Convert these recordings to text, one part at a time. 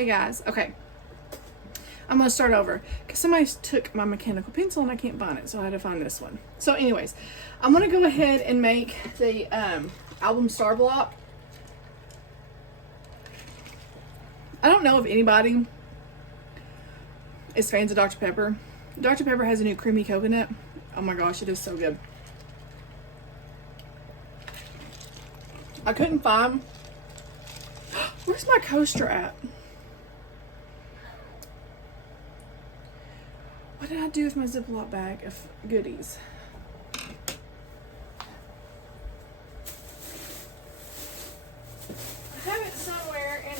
Hey guys, okay. I'm gonna start over because somebody took my mechanical pencil and I can't find it, so I had to find this one. So anyways, I'm gonna go ahead and make the album star block. I don't know if anybody is fans of Dr. Pepper. Dr. Pepper has a new creamy coconut. Oh my gosh, it is so good. I couldn't find... Where's my coaster at? What did I do with my Ziploc bag of goodies? I have it somewhere and...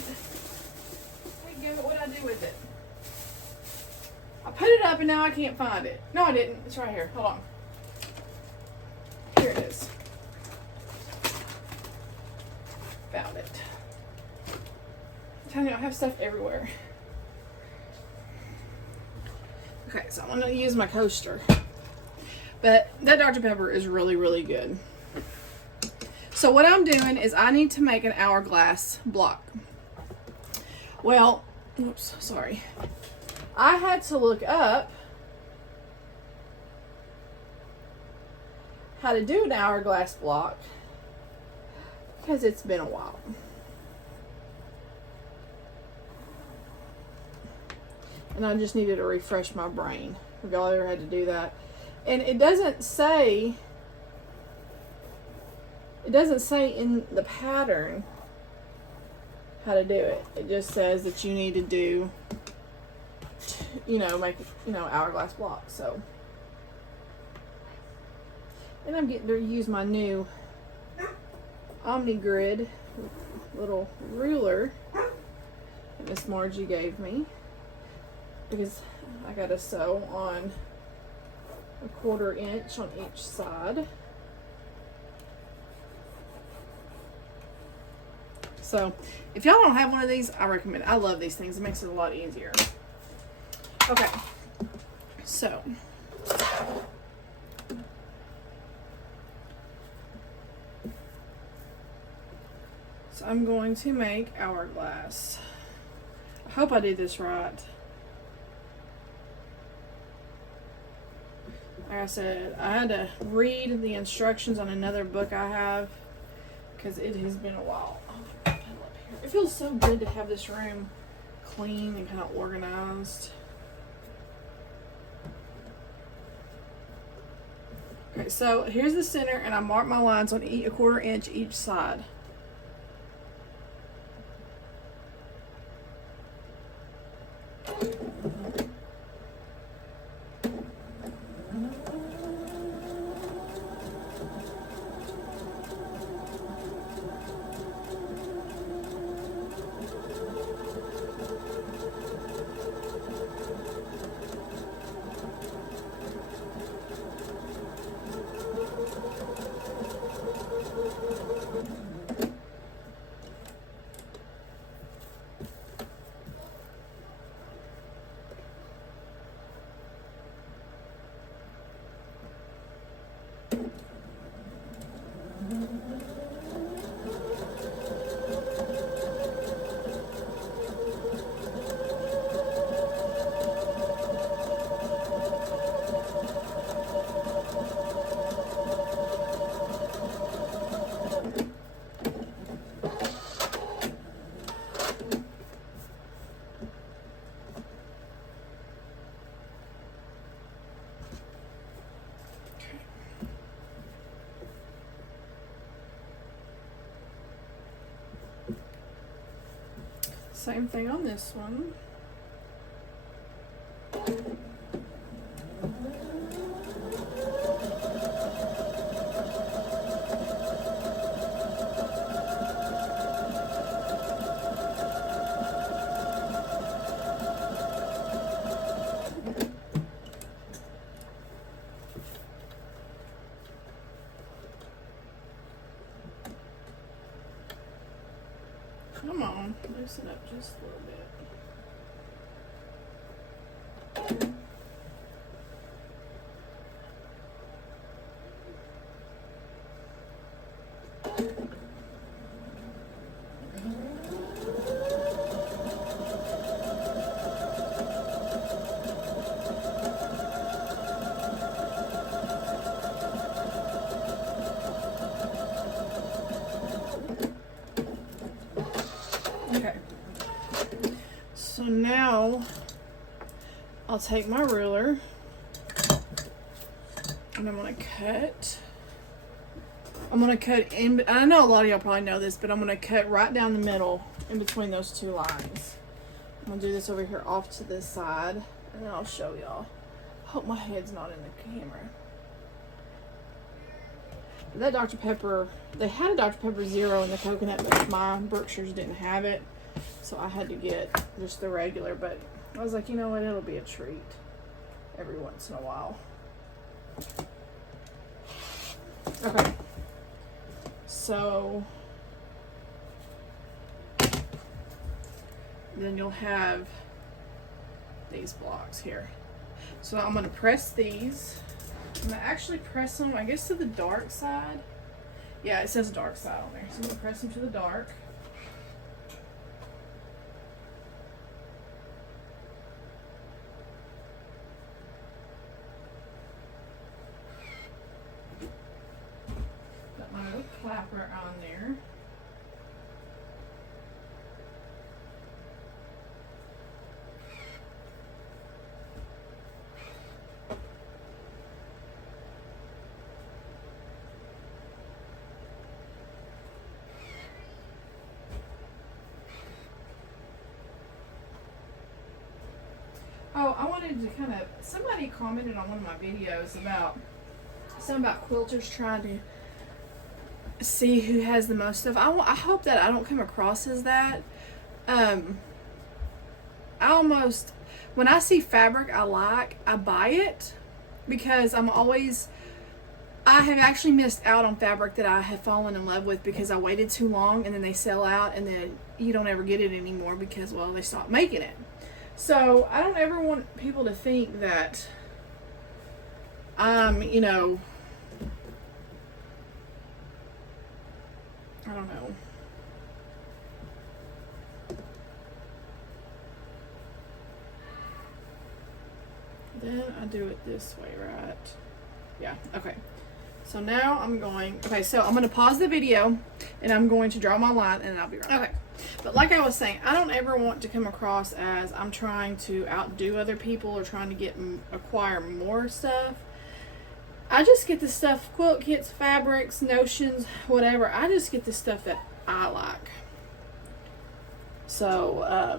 What did I do with it? I put it up and now I can't find it. No, I didn't. It's right here. Hold on. Here it is. Found it. I'm telling you, I have stuff everywhere. Okay, so I'm going to use my coaster. But that Dr. Pepper is really, really good. So what I'm doing is I need to make an hourglass block. Well, oops, sorry. I had to look up how to do an hourglass block because it's been a while. And I just needed to refresh my brain. Have y'all ever had to do that? And it doesn't say in the pattern how to do it. It just says that you need to do, make, hourglass blocks. So, and I'm getting to use my new Omni Grid little ruler that Miss Margie gave me, because I got to sew on 1/4 inch on each side. So if y'all don't have one of these, I recommend it. I love these things. It makes it a lot easier. Okay, so I'm going to make hourglass. I hope I did this right. Like I said, I had to read the instructions on another book I have because it has been a while. Oh, it feels so good to have this room clean and kind of organized. Okay, so here's the center, and I marked my lines on 1/4 inch each side. Same thing on this one. Come on, loosen up just a little bit. now I'll take my ruler and I'm gonna cut. I'm gonna cut in, I know a lot of y'all probably know this, but I'm gonna cut right down the middle in between those two lines. I'm gonna do this over here off to this side, and then I'll show y'all. Hope my head's not in the camera. But that Dr. Pepper, they had a Dr. Pepper Zero in the coconut, but my Berkshires didn't have it, so I had to get just the regular. But I was like, you know what, it'll be a treat every once in a while. Okay, so then you'll have these blocks here. So I'm going to press these. I'm going to actually press them, I guess, to the dark side. Yeah, it says dark side on there. So I'm going to press them to the dark. Got my little clapper on there. Oh, I wanted to kind of, somebody commented on one of my videos about something about quilters trying to see who has the most stuff. I hope that I don't come across as that. I almost, when I see fabric I like, I buy it because I have actually missed out on fabric that I have fallen in love with because I waited too long and then they sell out and then you don't ever get it anymore because, well, they stopped making it. So I don't ever want people to think that I'm, you know, I don't know. Then I do it this way, right? Yeah, okay. So now I'm going, okay, so I'm going to pause the video and I'm going to draw my line and I'll be right back. Okay. But like I was saying, I don't ever want to come across as I'm trying to outdo other people or trying to acquire more stuff. I just get the stuff, quilt kits, fabrics, notions, whatever. I just get the stuff that I like. So, I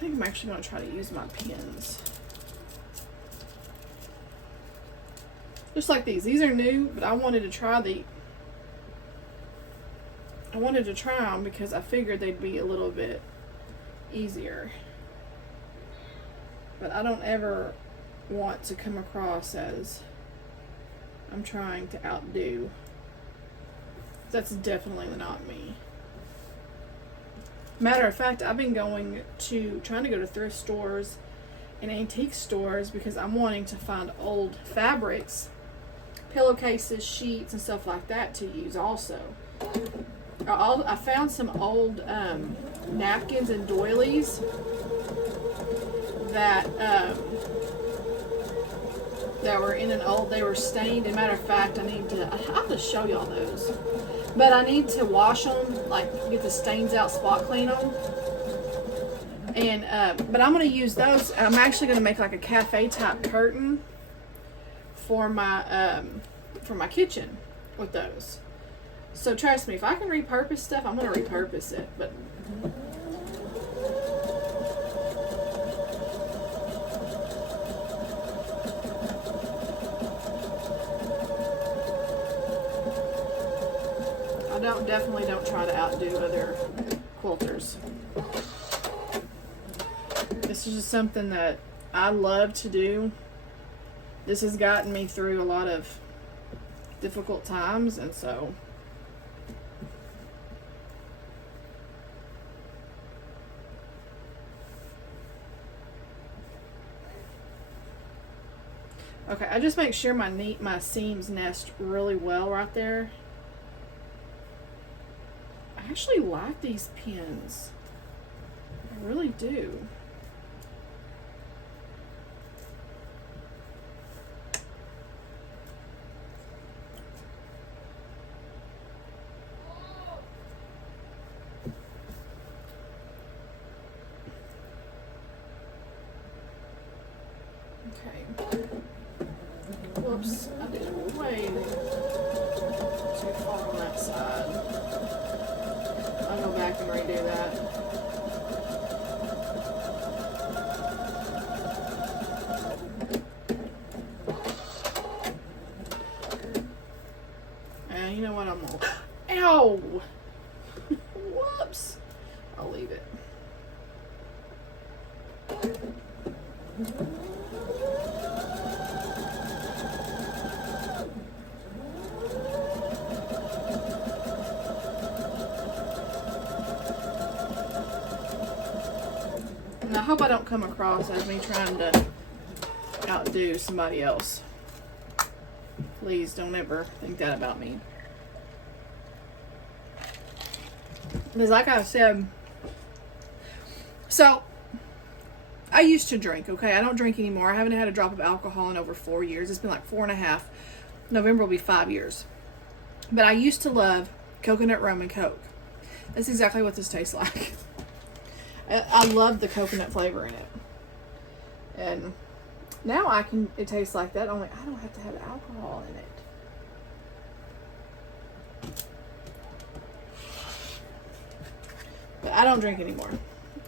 think I'm actually going to try to use my pins. Just like these. These are new, but I wanted to try them because I figured they'd be a little bit easier. But I don't ever want to come across as I'm trying to outdo. That's definitely not me. Matter of fact, I've been trying to go to thrift stores and antique stores because I'm wanting to find old fabrics, pillowcases, sheets, and stuff like that to use also. I found some old napkins and doilies that were in an old, they were stained. As a matter of fact, I have to show y'all those. But I need to wash them, like get the stains out, spot clean them. And, but I'm going to use those. I'm actually going to make like a cafe type curtain for my kitchen with those. So trust me, if I can repurpose stuff, I'm going to repurpose it. But I definitely don't try to outdo other quilters. This is just something that I love to do. This has gotten me through a lot of difficult times, and so okay, I just make sure my seams nest really well right there. I actually like these pins. I really do. Whoops, I did it way too far on that side. I'll go back and redo that. And you know what, I'm gonna, ow! Whoops! I'll leave it. And I hope I don't come across as me trying to outdo somebody else. Please don't ever think that about me. Because like I said, so I used to drink, okay? I don't drink anymore. I haven't had a drop of alcohol in over 4 years. It's been like 4.5. November will be 5 years. But I used to love coconut rum and Coke. That's exactly what this tastes like. I love the coconut flavor in it. And now it tastes like that, only I don't have to have alcohol in it. But I don't drink anymore.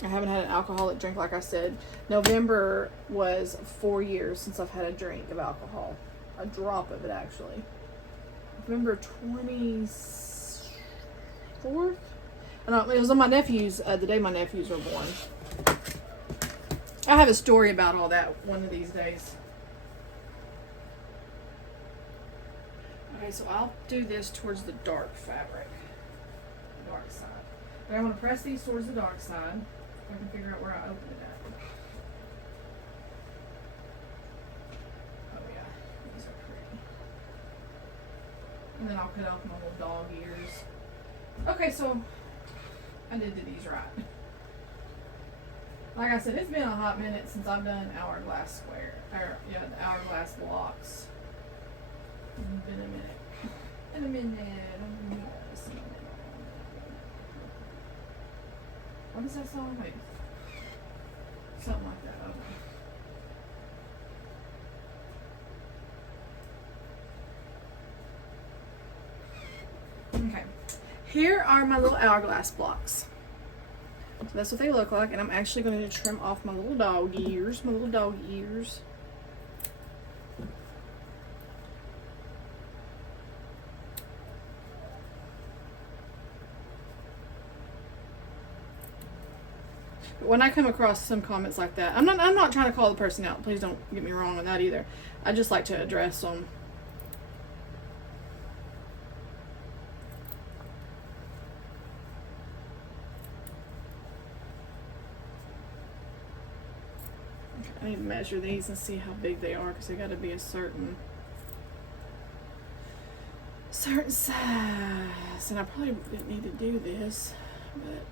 I haven't had an alcoholic drink, like I said. November was 4 years since I've had a drink of alcohol. A drop of it, actually. November 24th? I don't know, it was on my nephew's, the day my nephews were born. I have a story about all that one of these days. Okay, so I'll do this towards the dark fabric. The dark side. But I want to press these towards the dark side. I can figure out where I open it at. Oh yeah, these are pretty. And then I'll cut off my little dog ears. Okay, so I did these right. Like I said, it's been a hot minute since I've done hourglass square, or yeah, the hourglass blocks. It's been a minute. In a minute. What is that song? Wait. Something like that. Okay. Here are my little hourglass blocks. So that's what they look like, and I'm actually going to trim off my little dog ears. But when I come across some comments like that, I'm not trying to call the person out. Please don't get me wrong on that either. I just like to address them. I need to measure these and see how big they are, because they got to be a certain size. And I probably didn't need to do this, but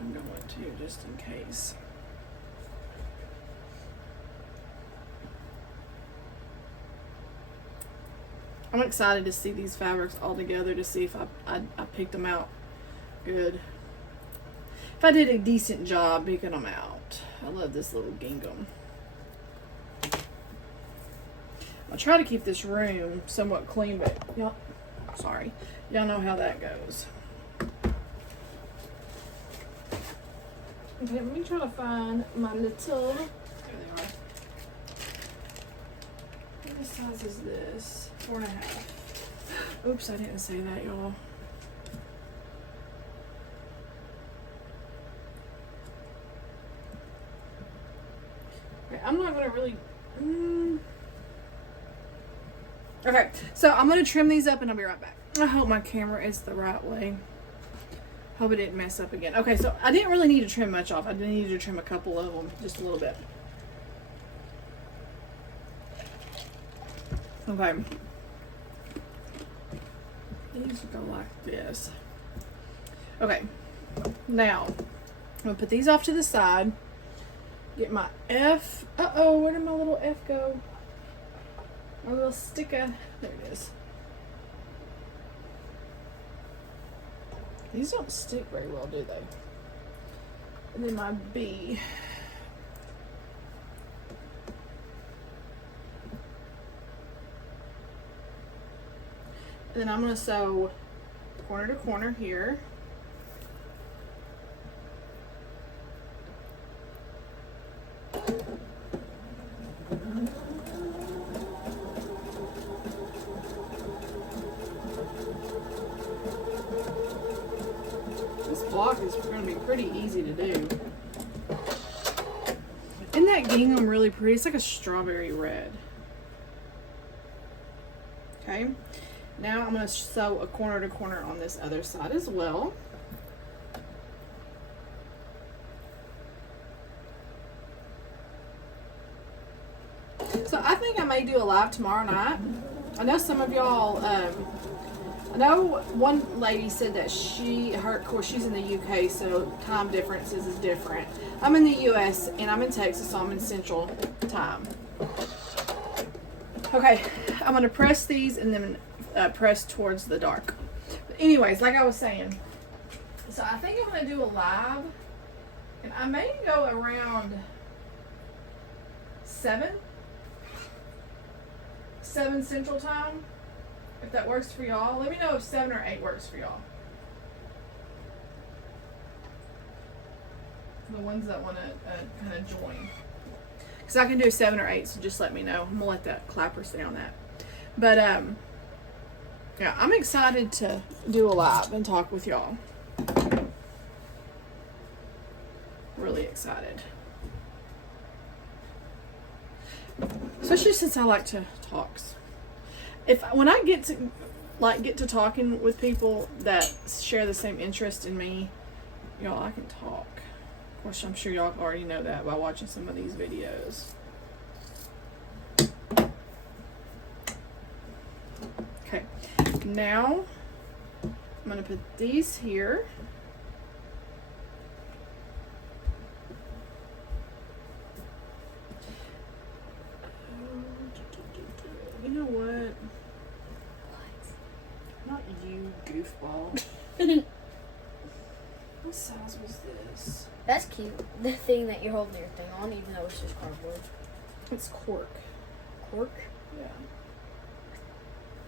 I'm going to just in case. I'm excited to see these fabrics all together to see if I picked them out good. If I did a decent job picking them out. I love this little gingham. I'll try to keep this room somewhat clean, but y'all know how that goes. Okay, let me try to find my little, there they are. What size is this? 4.5. Oops, I didn't say that, y'all. Okay, I'm not gonna really, Okay, so I'm going to trim these up and I'll be right back. I hope my camera is the right way. Hope it didn't mess up again. Okay, so I didn't really need to trim much off. I did need to trim a couple of them, just a little bit. Okay. These go like this. Okay, now I'm going to put these off to the side. Get my F. Uh-oh, where did my little F go? My little sticker. There it is. These don't stick very well, do they? And then my B. then I'm going to sew corner to corner here. This block is going to be pretty easy to do. Isn't that gingham really pretty? It's like a strawberry red. Okay, now I'm going to sew a corner to corner on this other side as well. So I think I may do a live tomorrow night. I know some of y'all, I know one lady said that of course she's in the UK, so time differences is different. I'm in the US and I'm in Texas, so I'm in Central Time. Okay, I'm going to press these and then press towards the dark. But anyways, like I was saying, so I think I'm going to do a live, and I may go around 7 Central Time, if that works for y'all. Let me know if 7 or 8 works for y'all. The ones that want to kind of join. Because I can do 7 or 8, so just let me know. I'm going to let that clapper stay on that. But, yeah, I'm excited to do a live and talk with y'all. Really excited. Especially since I like to talk. When I get to talking with people that share the same interest in me, y'all, I can talk. Of course, I'm sure y'all already know that by watching some of these videos. Okay, now I'm going to put these here. You know what? Not you, goofball. What size was this? That's cute. The thing that you're holding your thing on, even though it's just cardboard. It's cork. Cork? Yeah.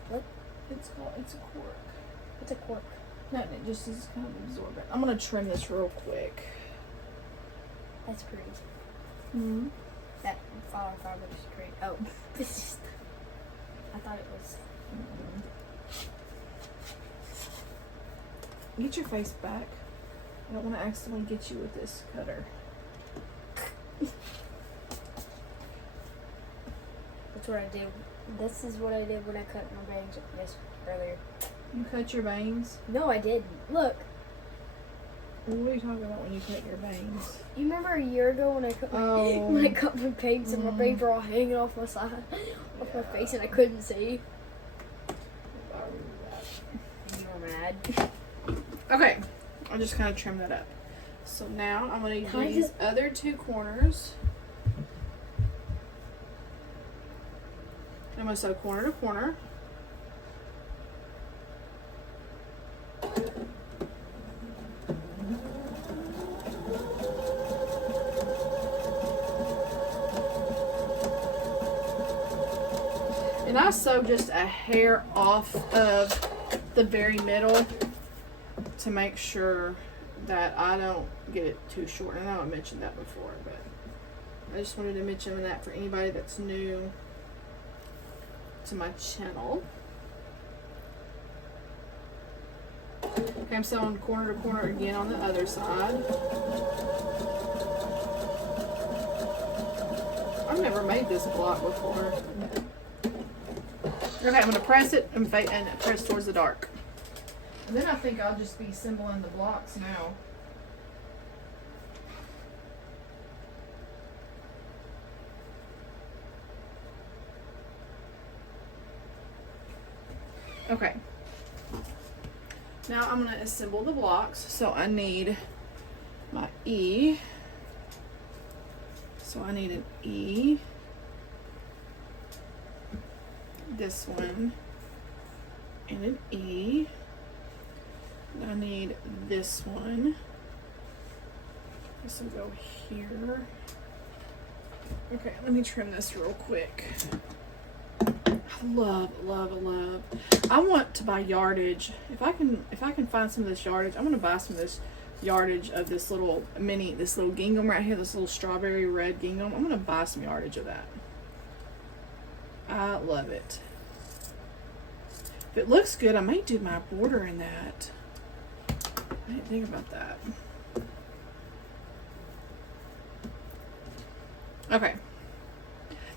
What? It's a cork. What's a cork? Nothing, it just is kind of absorbent. I'm going to trim this real quick. That's pretty. Mm-hmm. That flower fabric is great. Oh, this is... I thought it was... Get your face back. I don't want to accidentally get you with this cutter. That's what I did. This is what I did when I cut my bangs earlier. You cut your bangs? No, I didn't. Look. What are you talking about when you cut your bangs? You remember a year ago when I cut my bangs and my bangs were all hanging off my side, off my face, and I couldn't see? You were mad. Okay, I'll just kind of trim that up. So now I'm going to do these other 2 corners. I'm going to sew corner to corner. And I sew just a hair off of the very middle to make sure that I don't get it too short. I know I mentioned that before, but I just wanted to mention that for anybody that's new to my channel. Okay, I'm sewing corner to corner again on the other side. I've never made this block before. Okay, I'm going to press it and press towards the dark. And then I think I'll just be assembling the blocks now. Okay. Now I'm going to assemble the blocks. So I need my E. So I need an E. This one. And an E. And I need this one. This will go here. Okay, let me trim this real quick. I love month. I want to buy yardage. If I can find some of this yardage, I'm gonna buy some of this yardage of this little gingham right here, this little strawberry red gingham. I'm gonna buy some yardage of that. I love it. If it looks good, I might do my border in that. I didn't think about that. Okay.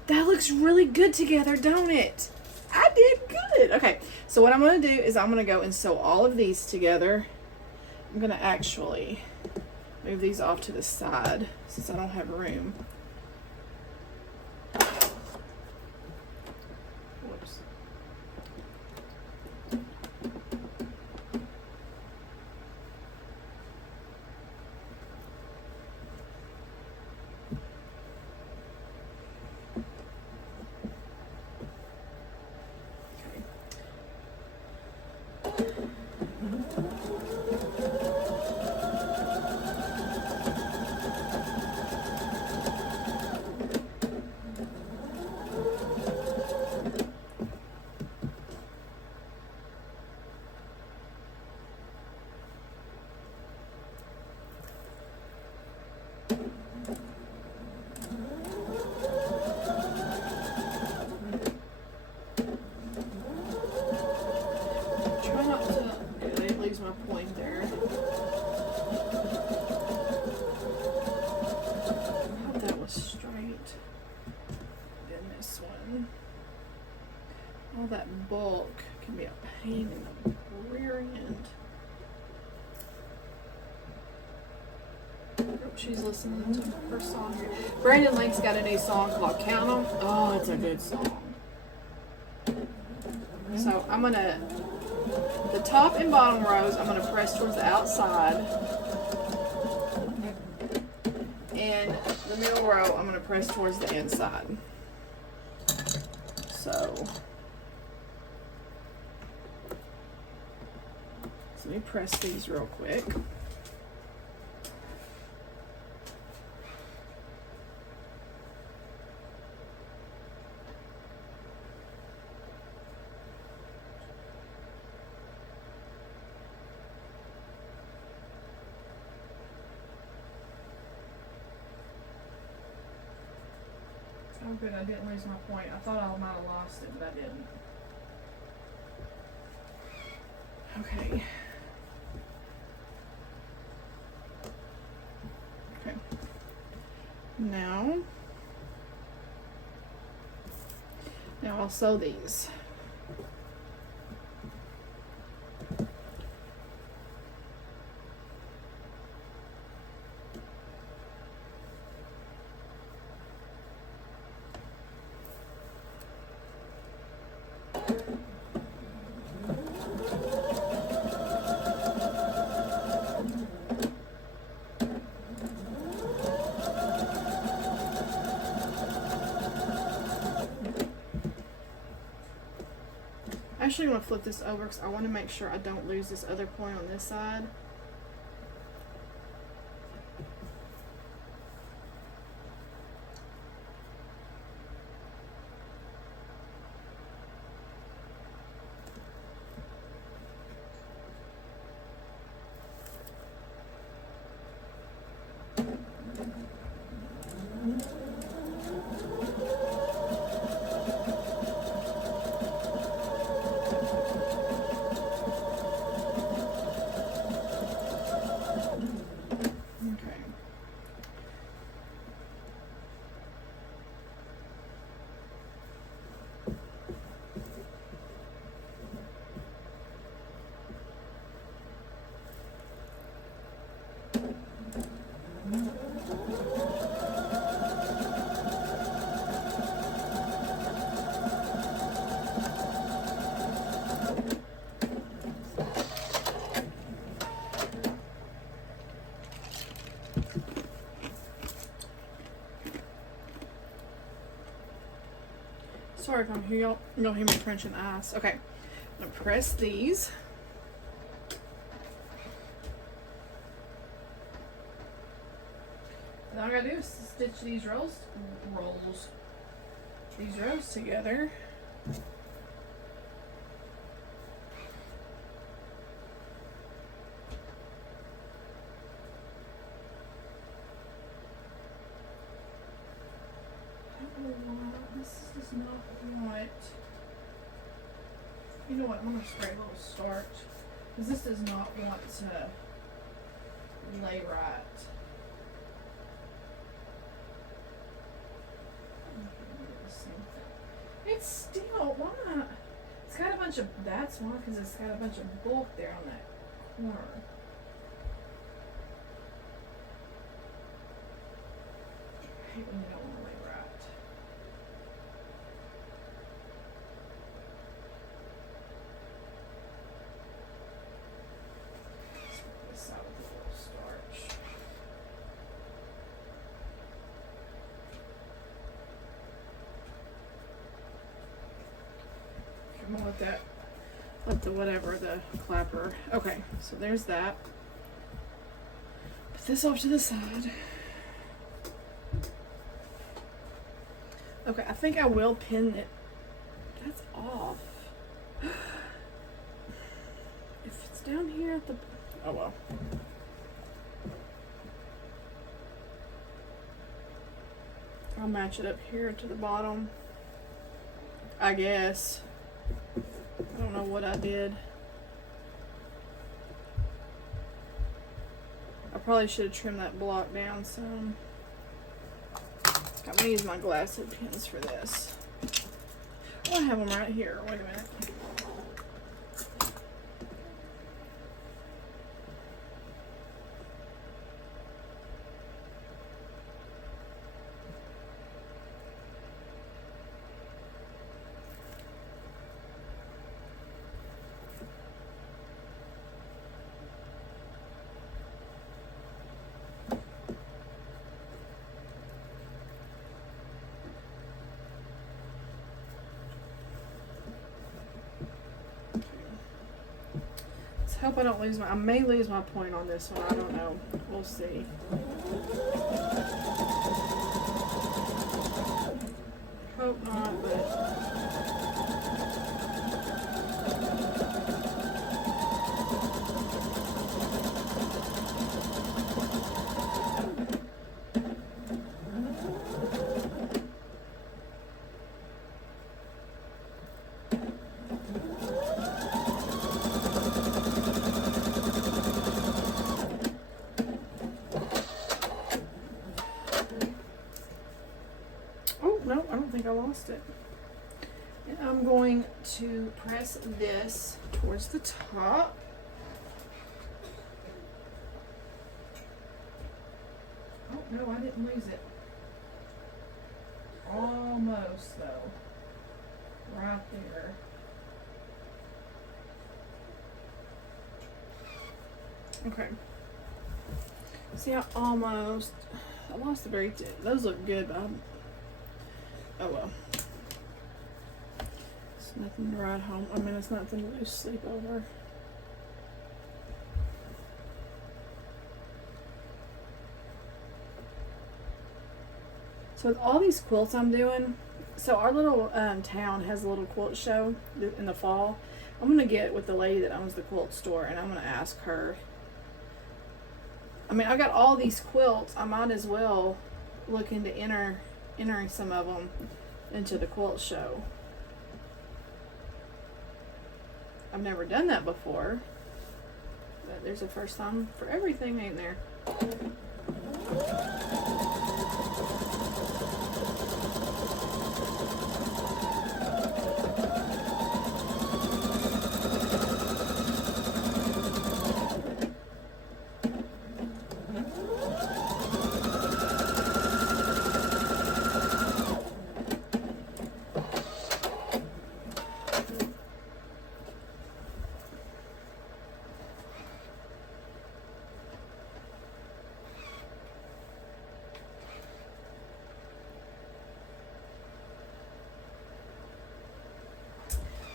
That looks really good together, don't it? I did good. Okay, so what I'm going to do is I'm going to go and sew all of these together. I'm going to actually move these off to the side since I don't have room. Whoops. All that bulk can be a pain in the rear end. Oh, she's listening to her song here. Brandon Lake's got a new song called Count 'Em. Oh, it's a good song. So I'm gonna, the top and bottom rows, I'm gonna press towards the outside. And the middle row, I'm gonna press towards the inside. So let me press these real quick. Oh good, I didn't lose my point. I thought I might have lost it, but I didn't. Okay. Okay. Now I'll sew these. Actually, I'm going to flip this over because I want to make sure I don't lose this other point on this side. Sorry if I'm here, y'all don't hear me crunching ice. Okay, I'm gonna press these. And all I gotta do is stitch these rows together. You know what? I'm gonna spray a little starch because this does not want to lay right. It's still, why? It's got a bunch of, that's why, because it's got a bunch of bulk there on that corner. I hate when you don't want to lay right. Spray this out with a little starch. I'm gonna let the whatever, the clapper. Okay, so there's that. Put this off to the side. Okay, I think I will pin it. That's off. If it's down here at the, oh well. I'll match it up here to the bottom, I guess. I don't know what I did. I probably should have trimmed that block down some. I'm gonna use my glass head pins for this. Oh, I have them right here. Wait a minute. Hope I don't lose I may lose my point on this one. I don't know. We'll see. Hope not, but no, I don't think I lost it. And I'm going to press this towards the top. Oh, no, I didn't lose it. Almost, though. Right there. Okay. See, I lost the very tip. Those look good, but oh well. It's nothing to ride home. I mean, it's nothing to lose sleep over. So with all these quilts I'm doing, so our little town has a little quilt show in the fall. I'm going to get with the lady that owns the quilt store and I'm going to ask her. I mean, I got all these quilts. I might as well look into entering some of them into the quilt show. I've never done that before, but there's a first time for everything, ain't there?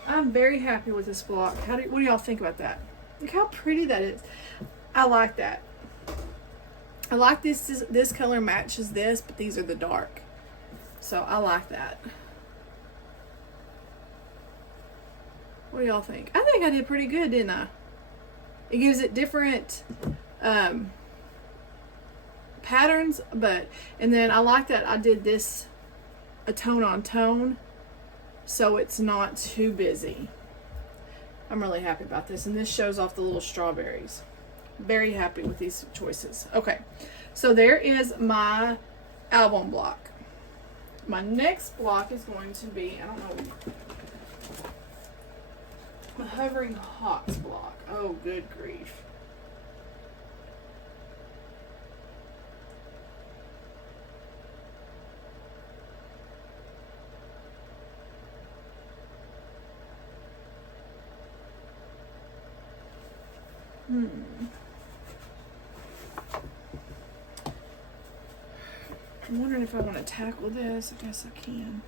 I'm very happy with this block. What do y'all think about that? Look how pretty that is. I like that. I like this color matches this, but these are the dark. So I like that. What do y'all think? I think I did pretty good, didn't I? It gives it different patterns, and then I like that I did this a tone on tone, so it's not too busy. I'm really happy about this. And this shows off the little strawberries. Very happy with these choices. Okay, so there is my album block. My next block is going to be, I don't know, my hovering hots block. Oh, good grief. I'm wondering if I want to tackle this. I guess I can.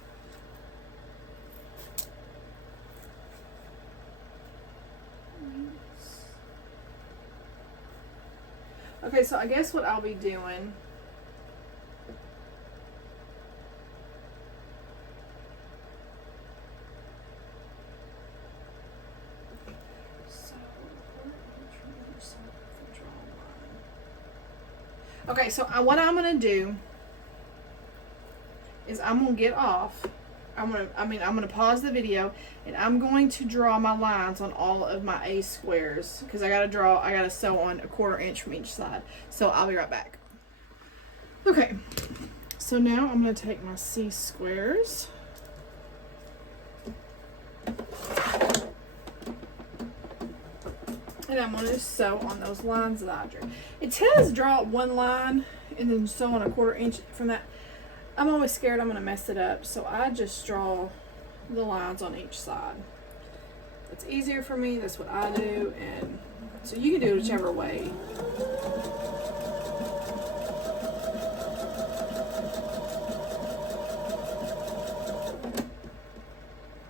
Okay, so I guess what I'll be doing okay, so what I'm gonna do is I'm gonna get off. I'm gonna pause the video and I'm going to draw my lines on all of my A squares because I gotta sew on 1/4 inch from each side. So I'll be right back. Okay, so now I'm gonna take my C squares. And I'm going to sew on those lines that I drew. It says draw one line and then sew on 1/4 inch from that. I'm always scared I'm going to mess it up, so I just draw the lines on each side. It's easier for me. That's what I do, and so you can do it whichever way.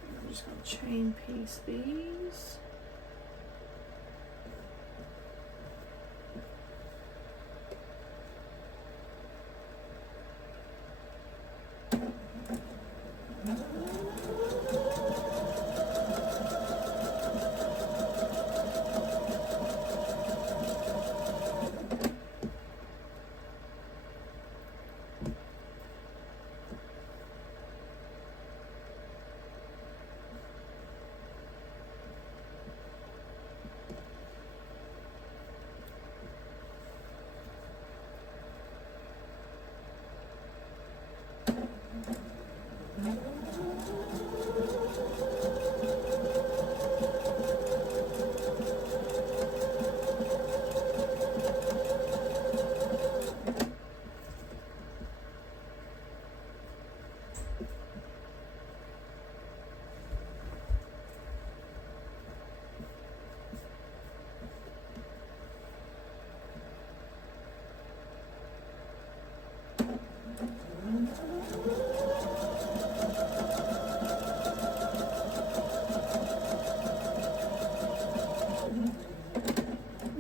I'm just going to chain piece these.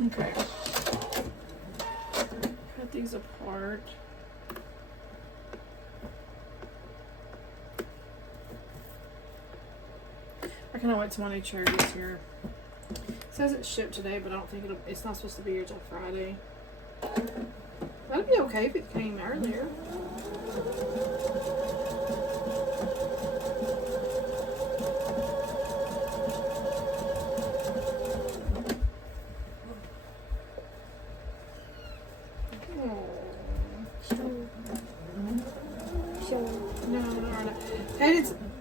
Okay. Cut these apart. I cannot wait till my new chair gets here. It says it's shipped today, but I don't think it's not supposed to be here till Friday. That'd be okay if it came earlier.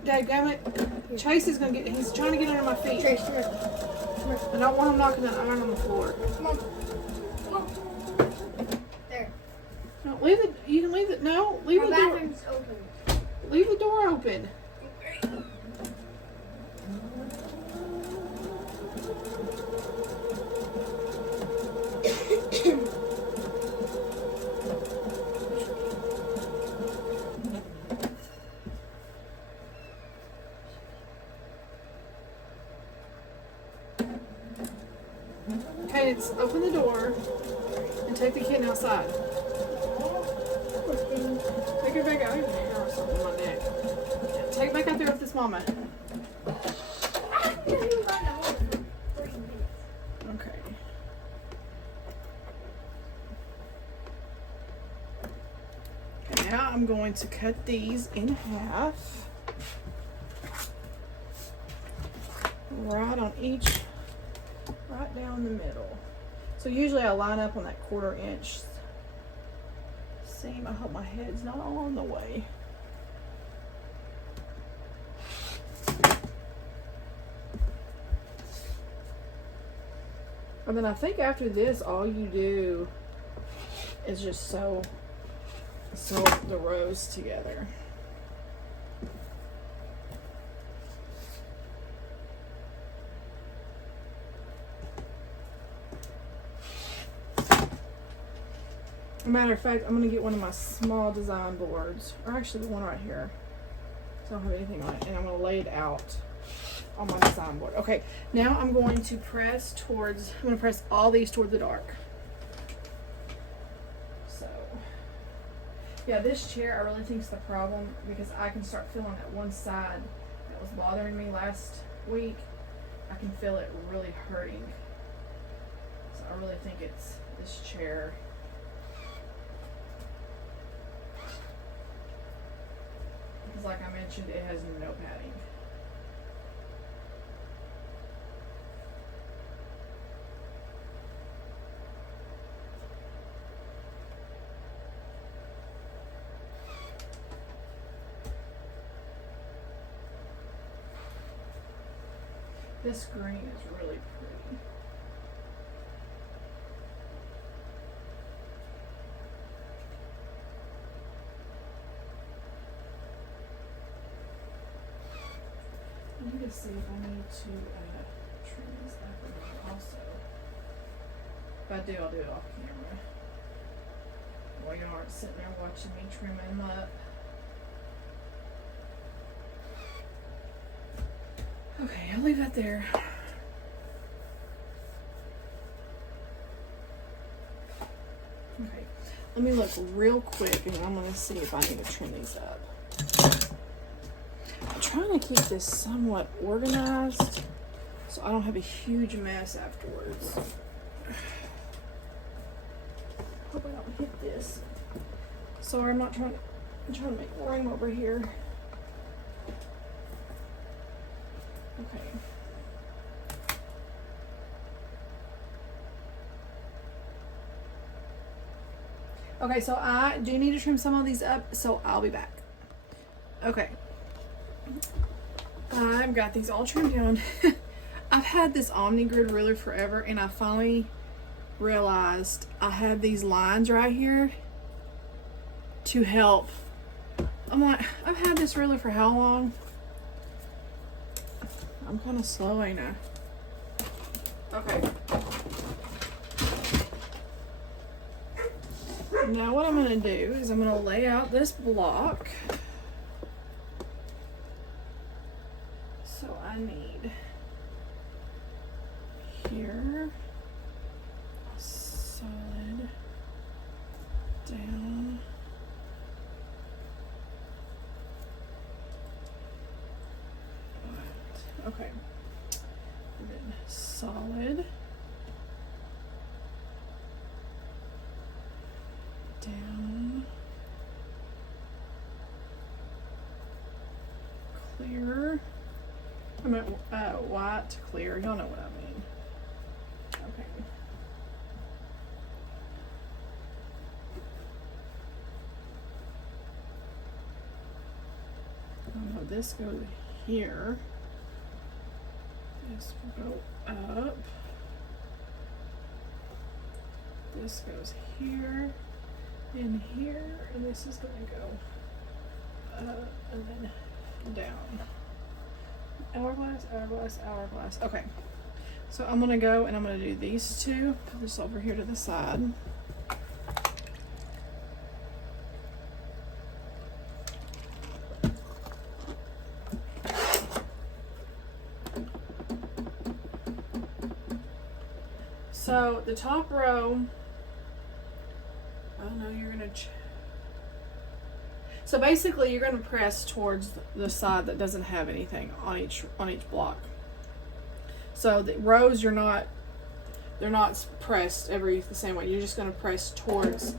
Dadgummit, Chase is gonna he's trying to get under my feet. Chase, come here. Come here. I don't want him knocking that iron on the floor. Come on. Come on. There. No, you can leave it, no, leave the door. Bathroom's open. Leave the door open. Okay. Cadence, open the door and take the kitten outside. Take her back out. I have hair or something on my neck. Yeah, take it back out there with this mama. Okay. Okay, now I'm going to cut these in half. right down the middle. So usually I line up on that 1/4 inch seam. I hope my head's not all in the way. And then I think after this, all you do is just sew the rows together. Matter of fact, I'm gonna get one of my small design boards, or actually the one right here. So I don't have anything on it, and I'm gonna lay it out on my design board. Okay, now I'm going to press all these toward the dark. So, yeah, this chair I really think is the problem, because I can start feeling that one side that was bothering me last week. I can feel it really hurting. So I really think it's this chair. Because like I mentioned, it has no padding. This green is really pretty. I need to see if I need to trim this up also. If I do, I'll do it off camera. While you aren't sitting there watching me trim them up. Okay, I'll leave that there. Okay, let me look real quick and I'm gonna see if I need to trim these up. I'm trying to keep this somewhat organized so I don't have a huge mess afterwards. Hope I don't hit this. Sorry, I'm trying to make room over here. Okay. Okay, so I do need to trim some of these up, so I'll be back. Okay. I've got these all trimmed down. I've had this Omni-Grid ruler forever, and I finally realized I have these lines right here to help. I'm like, I've had this ruler for how long? I'm kind of slow, ain't I? Okay. Now what I'm going to do is I'm going to lay out this block. So I need here, solid, down, okay, and then solid, down, clear, I meant white to clear, y'all know what I mean. Okay. Oh, this goes here. This will go up. This goes here and here, and this is going to go up and then down. Hourglass, hourglass, hourglass. Okay, so I'm gonna go and I'm gonna do these two. Put this over here to the side. So the top row, I don't know, you're gonna so basically you're going to press towards the side that doesn't have anything on each block. So the rows they're not pressed the same way. You're just going to press towards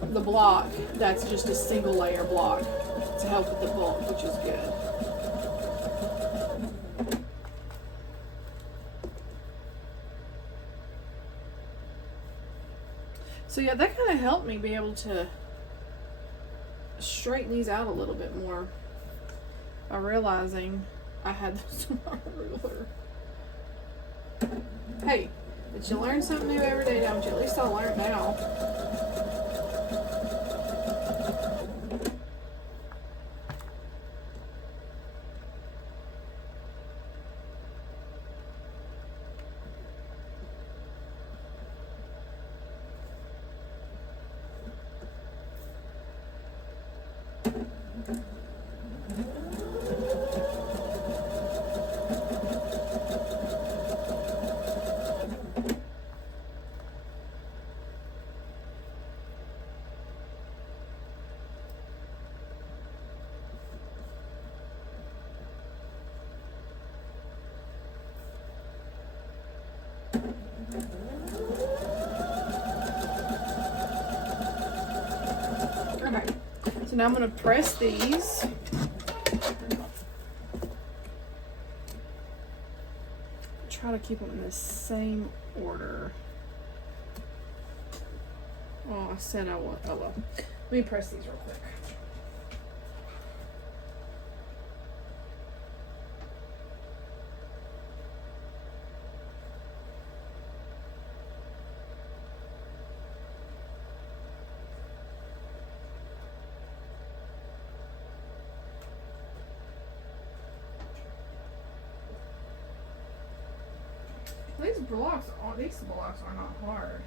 the block that's just a single layer block to help with the bulk, which is good. So yeah, that kind of helped me be able to straighten these out a little bit more by realizing I had this on a ruler. Hey, but you learn something new every day, don't you? At least I learned now. Okay, so now I'm going to press these. Try to keep them in the same order. Oh, I said I want. Oh well. Let me press these real quick. These blocks are not hard.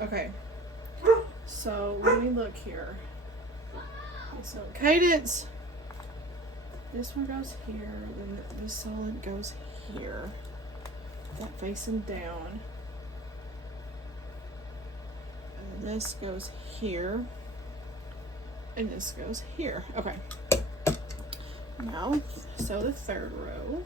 Okay, so let me look here. So cadence, this one goes here, then this solid goes here. That facing down, and then this goes here, and this goes here. Okay. Now, so the third row.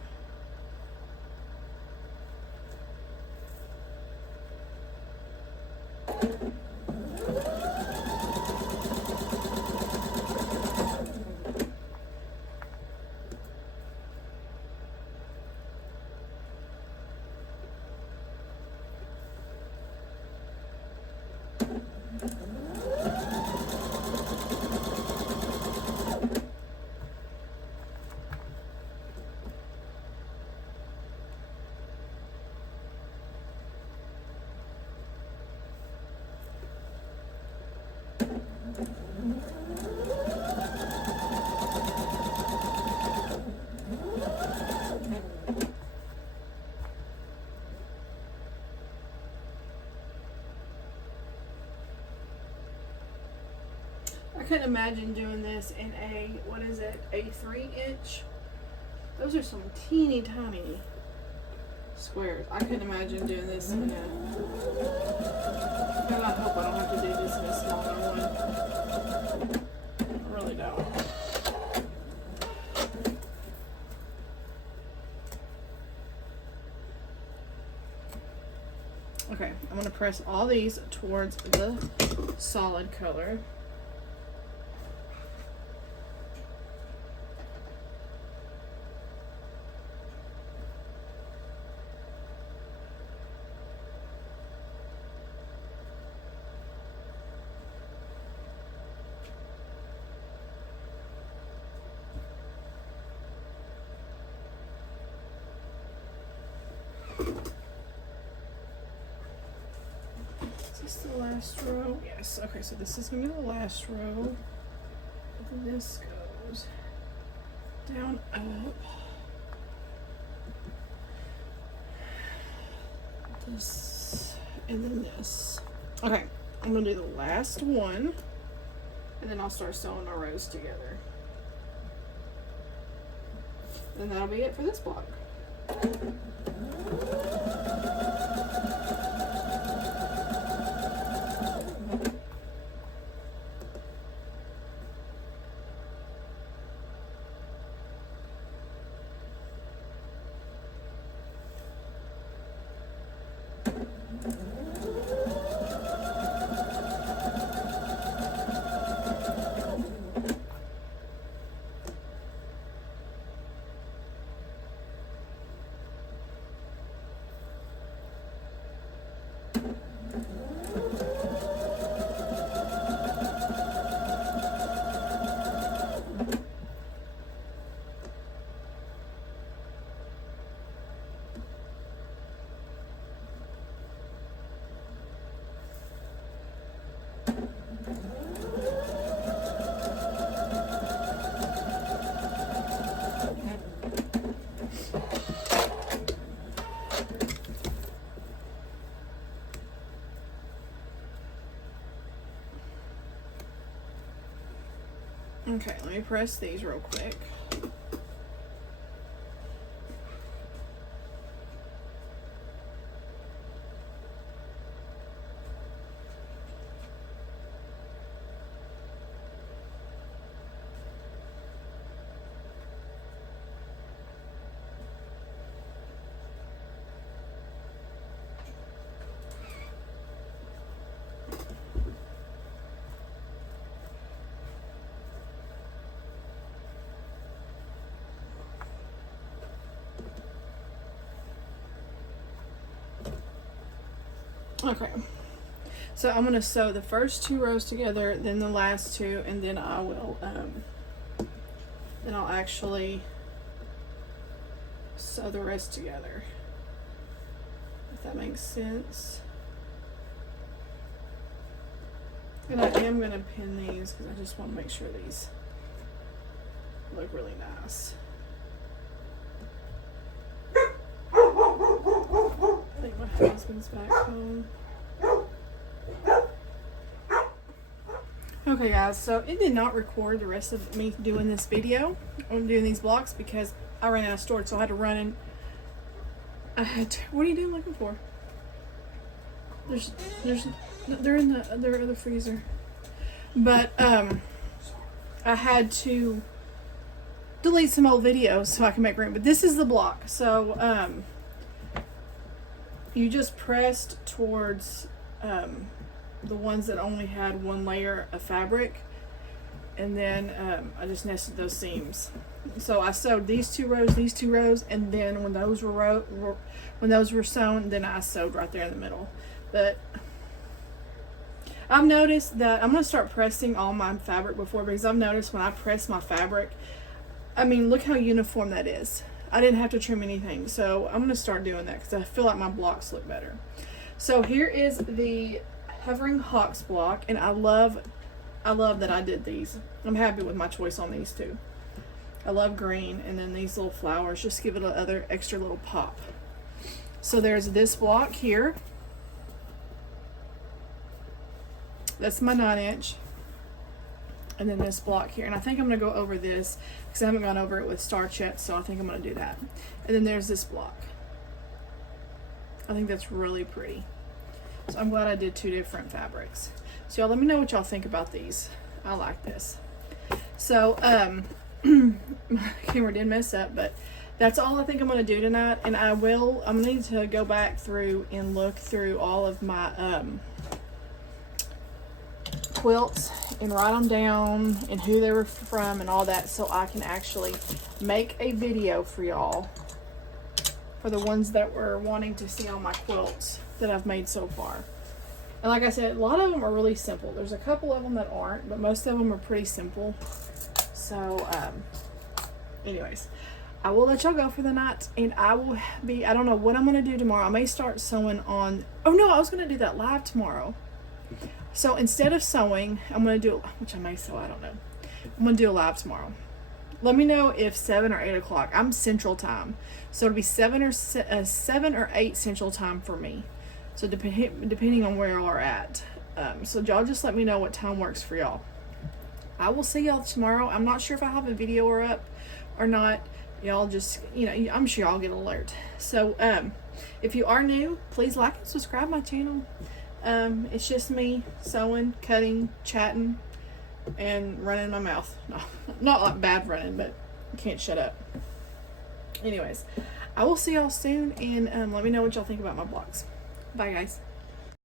I couldn't imagine doing this in a, what is it, a 3-inch? Those are some teeny tiny squares. I couldn't imagine doing this in a, God, I hope I don't have to do this in a smaller one. I really don't. Okay, I'm going to press all these towards the solid color. Is this the last row? Yes. Okay, so this is going to be the last row. And then this goes down, up. This, and then this. Okay, I'm going to do the last one. And then I'll start sewing our rows together. And that'll be it for this block. Okay, let me press these real quick. Okay, so I'm gonna sew the first 2 rows together, then the last 2, and then I will then I'll actually sew the rest together, if that makes sense. And I am gonna pin these because I just want to make sure these look really nice. I think my husband's back home. Okay guys, so it did not record the rest of me doing this video. I'm doing these blocks because I ran out of storage, so I had to run and what are you doing looking for? They're in the freezer. But I had to delete some old videos so I can make room. But this is the block. So you just pressed towards the ones that only had 1 layer of fabric, and then I just nested those seams. So I sewed these 2 rows, and then when those were sewn, then I sewed right there in the middle. But I've noticed that I'm going to start pressing all my fabric before, because I've noticed when I press my fabric, I mean, look how uniform that is. I didn't have to trim anything, so I'm going to start doing that because I feel like my blocks look better. So here is the Hovering Hawks block, and I love that I did these. I'm happy with my choice on these 2. I love green, and then these little flowers just give it another extra little pop. So there's this block here. That's my 9-inch. And then this block here. And I think I'm going to go over this because I haven't gone over it with starch yet, so I think I'm going to do that. And then there's this block. I think that's really pretty. So I'm glad I did 2 different fabrics. So y'all let me know what y'all think about these. I like this. So my camera did mess up, but that's all I think I'm going to do tonight. And I'm going to need to go back through and look through all of my quilts and write them down and who they were from and all that, so I can actually make a video for y'all for the ones that were wanting to see all my quilts that I've made so far. And like I said, a lot of them are really simple. There's a couple of them that aren't, but most of them are pretty simple. So anyways, I will let y'all go for the night, and I don't know what I'm going to do tomorrow. I may start sewing on, oh no, I was going to do that live tomorrow. So instead of sewing, I'm going to do, which I may sew, I don't know. I'm going to do a live tomorrow. Let me know if 7 or 8 o'clock. I'm Central Time. So it'll be 7 or 8 Central Time for me. So depending on where y'all are at. So y'all just let me know what time works for y'all. I will see y'all tomorrow. I'm not sure if I have a video up or not. Y'all just, I'm sure y'all get an alert. So if you are new, please like and subscribe my channel. It's just me sewing, cutting, chatting, and running my mouth. No, not like bad running, but I can't shut up. Anyways, I will see y'all soon, and let me know what y'all think about my blocks. Bye guys.